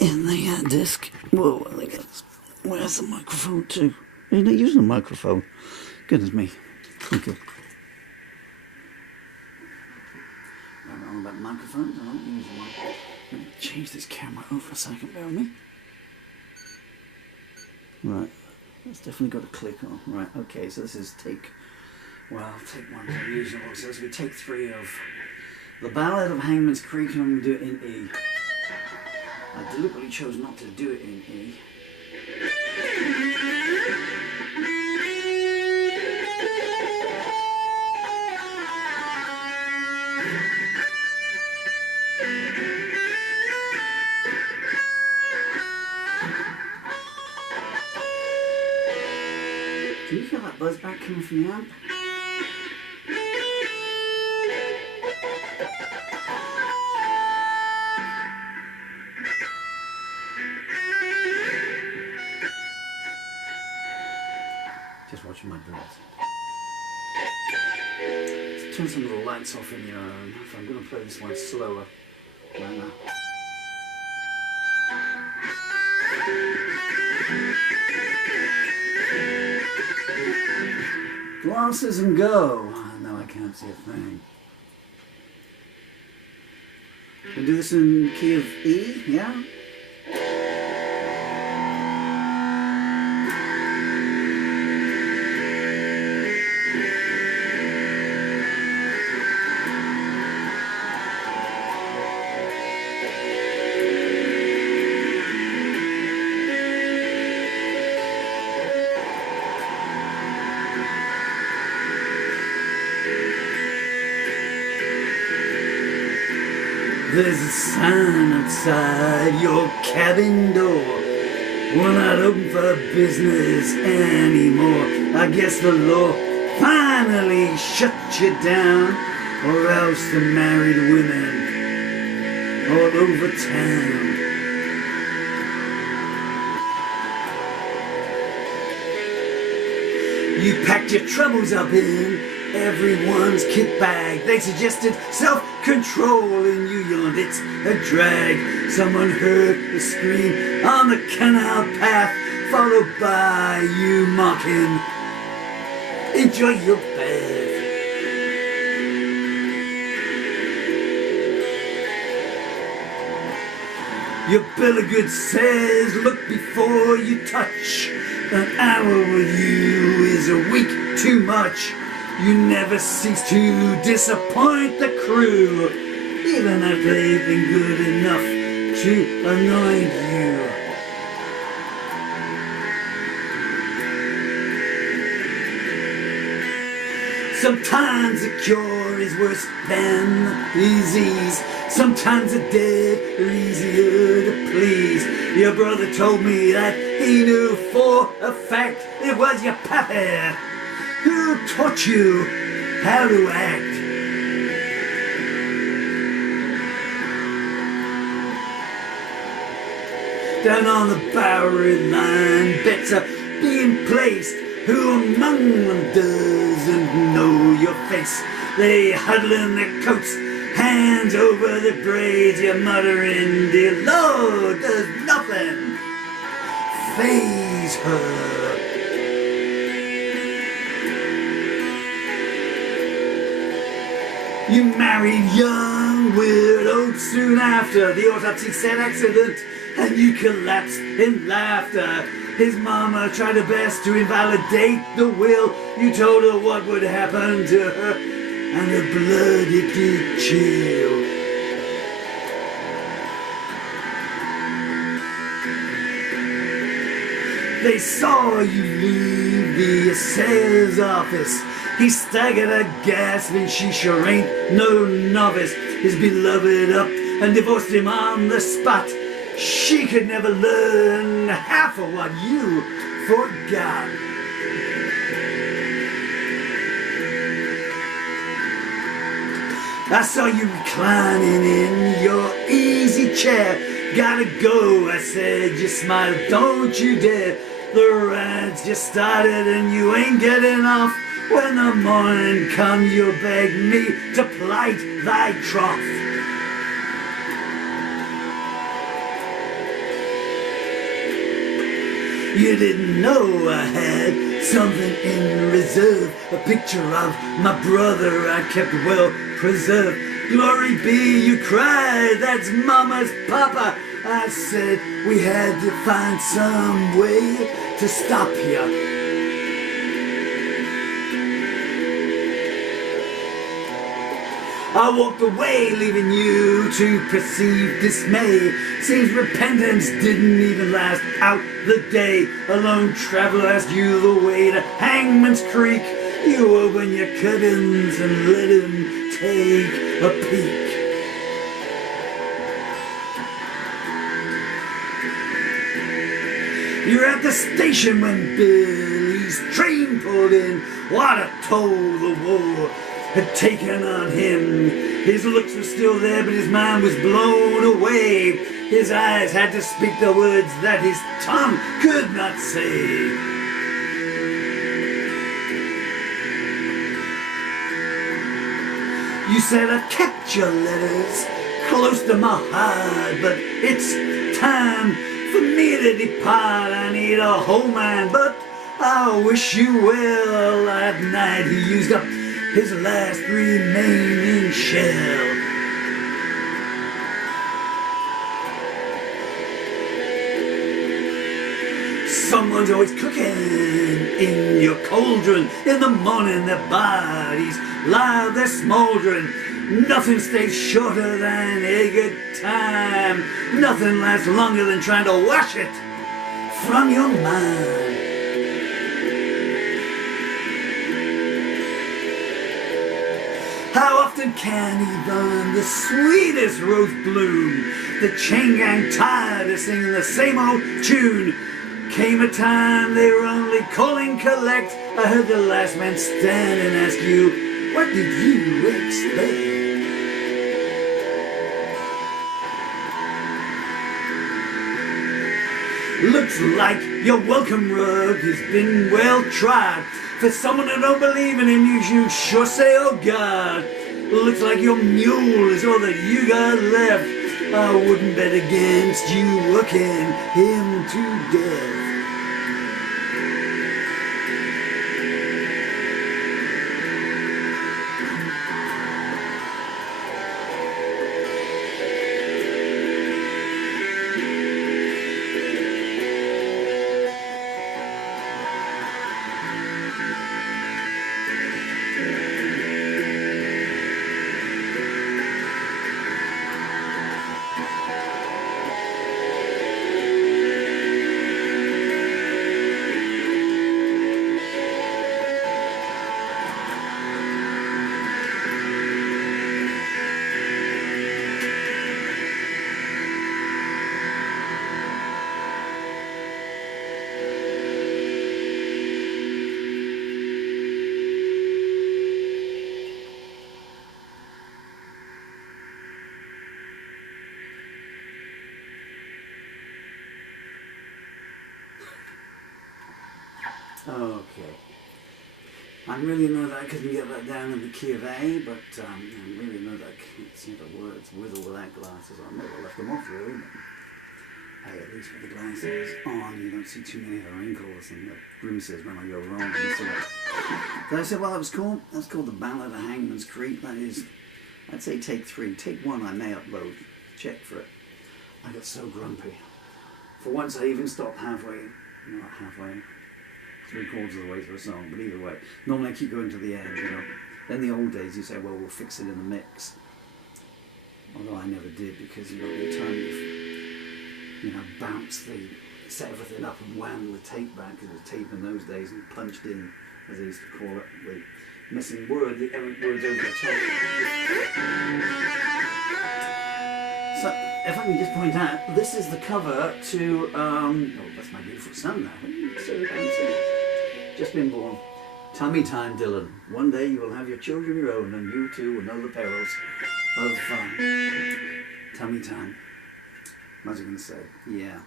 in the disc. Whoa, I think it's... Where's the microphone too? You're not using a microphone. Goodness me. Okay. I don't know about microphones. I don't use one. Let me change this camera over a second. Bear with me. Right. It's definitely got a click on. Right. Okay. So this is take... Well, take one as usual. So this will be take 3 of the Ballad of Hangman's Creek, and I'm going to do it in E. I deliberately chose not to do it in E. Can you feel that buzz back coming from the amp? Just watching my birds. Let's turn some of the lights off in your own. I'm going to play this one slower right now. Glasses and go. No, I can't see a thing. We'll do this in key of E, yeah? There's a sign outside your cabin door. We're not open for business anymore. I guess the law finally shut you down, or else the married women all over town. You packed your troubles up in everyone's kit bag. They suggested self-control and you yawned, it's a drag. Someone heard the scream on the canal path, followed by you mocking, enjoy your bath. Your bill of goods says look before you touch. An hour with you is a week too much. You never cease to disappoint the crew, even if they've been good enough to anoint you. Sometimes a cure is worse than the disease. Sometimes the dead are easier to please. Your brother told me that he knew for a fact it was your pappy who taught you how to act. Down on the Bowery line, bets are being placed. Who among them doesn't know your face? They huddle in their coats, hands over their braids. You're muttering, dear Lord, does nothing faze her. You married young, widowed soon after the autopsy said accident, and you collapsed in laughter. His mama tried her best to invalidate the will. You told her what would happen to her, and her blood it did chill. They saw you leave the sales office. He staggered aghast, and she sure ain't no novice. His beloved up and divorced him on the spot. She could never learn half of what you forgot. I saw you reclining in your easy chair. Gotta go, I said, you smiled, don't you dare. The ride's just started and you ain't getting off. When the morning comes, you'll beg me to plight thy troth. You didn't know I had something in reserve, a picture of my brother I kept well preserved. Glory be, you cried, that's Mama's Papa. I said we had to find some way to stop you. I walked away, leaving you to perceive dismay. Seems repentance didn't even last out the day. A lone traveler asked you the way to Hangman's Creek. You opened your curtains and let him take a peek. You're at the station when Billy's train pulled in. What a toll the war had taken on him. His looks were still there, but his mind was blown away. His eyes had to speak the words that his tongue could not say. You said I've kept your letters close to my heart, but it's time for me to depart. I need a whole man, but I wish you well. That night he used up his last remaining shell. Someone's always cooking in your cauldron. In the morning their bodies lie there smouldering. Nothing stays shorter than a good time. Nothing lasts longer than trying to wash it from your mind. How often can even the sweetest rose bloom? The chain gang tired of singing the same old tune. Came a time they were only calling collect. I heard the last man stand and ask you, what did you expect? Looks like your welcome rug has been well tried. For someone who don't believe in him, you should sure say, oh God. Looks like your mule is all that you got left. I wouldn't bet against you working him to death. Okay. I really know that I couldn't get that down in the key of A, but I really know that I can't see the words with or without glasses on. Maybe I left them off really, but hey, at least with the glasses on you don't see too many of the wrinkles and the grimaces when I go wrong. And so I said, well, that was cool. That's called the Ballad of Hangman's Creek. That is, I'd say take 3. Take 1 I may upload. Check for it. I got so grumpy. For once I even stopped halfway. Not halfway. 3/4 of the way through a song, but either way, normally I keep going to the end, you know. In the old days you say, well, we'll fix it in the mix. Although I never did, because you know, the time you know, bounce the, set everything up and wound the tape back, because it was tape in those days, and punched in, as they used to call it, the missing word, the errant words over the top. So, if I can just point out, this is the cover to, oh, that's my beautiful son now, so fancy. Just been born. Tummy time, Dylan. One day you will have your children of your own, and you too will know the perils of tummy time. What was I going to say? Yeah.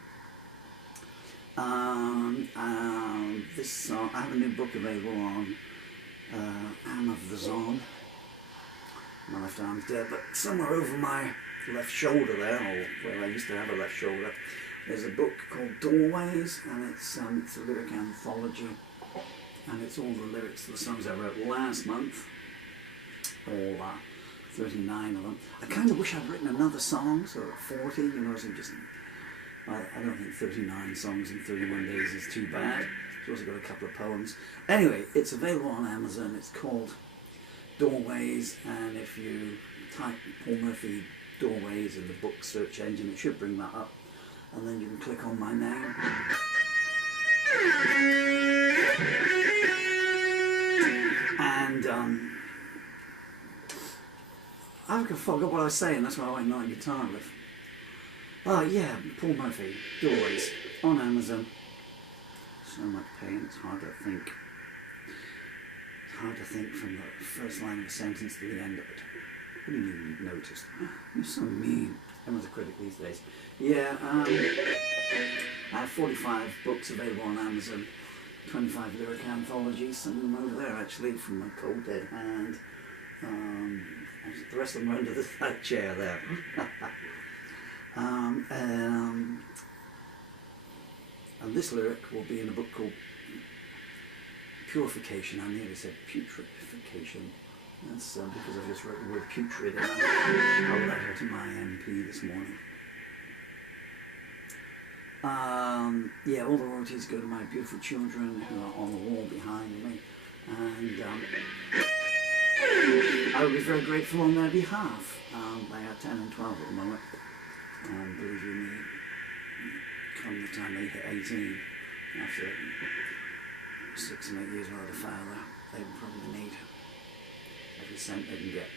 This song, I have a new book available on Am of the Zone. My left arm's dead, but somewhere over my left shoulder there, or where I used to have a left shoulder, There's a book called Doorways, and it's a lyric anthology, and it's all the lyrics to the songs I wrote last month, all 39 of them. I kind of wish I'd written another song, so at 40, you know, so just, I don't think 39 songs in 31 days is too bad. It's also got a couple of poems. Anyway, it's available on Amazon. It's called Doorways, and if you type Paul Murphy Doorways in the book search engine, it should bring that up, and then you can click on my name. And I forgot what I was saying, that's why I went on guitar riff. Oh yeah, Paul Murphy, Doorways, on Amazon. So much pain, it's hard to think. It's hard to think from the first line of a sentence to the end of it. What do you mean you've noticed? You're so mean. Everyone's a critic these days. Yeah, I have 45 books available on Amazon, 25 lyric anthologies, some of them over there actually, from my cold dead hand. The rest of them are under that chair there. And this lyric will be in a book called Purification. I nearly said Purification. That's because I just wrote the word putrid in a letter to my MP this morning. Yeah, all the royalties go to my beautiful children who are on the wall behind me. And I would be very grateful on their behalf. They are 10 and 12 at the moment. And believe you me, come the time they hit 18, after 6 and 8 years without a father, they will probably need every cent they can get.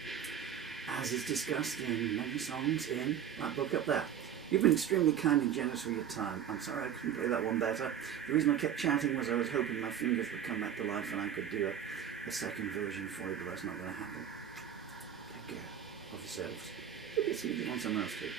As is discussed in many songs in that book up there. You've been extremely kind and generous with your time. I'm sorry I couldn't play that one better. The reason I kept chatting was I was hoping my fingers would come back to life and I could do a second version for you, but that's not going to happen. Take care of yourselves. Maybe see you on someone else too.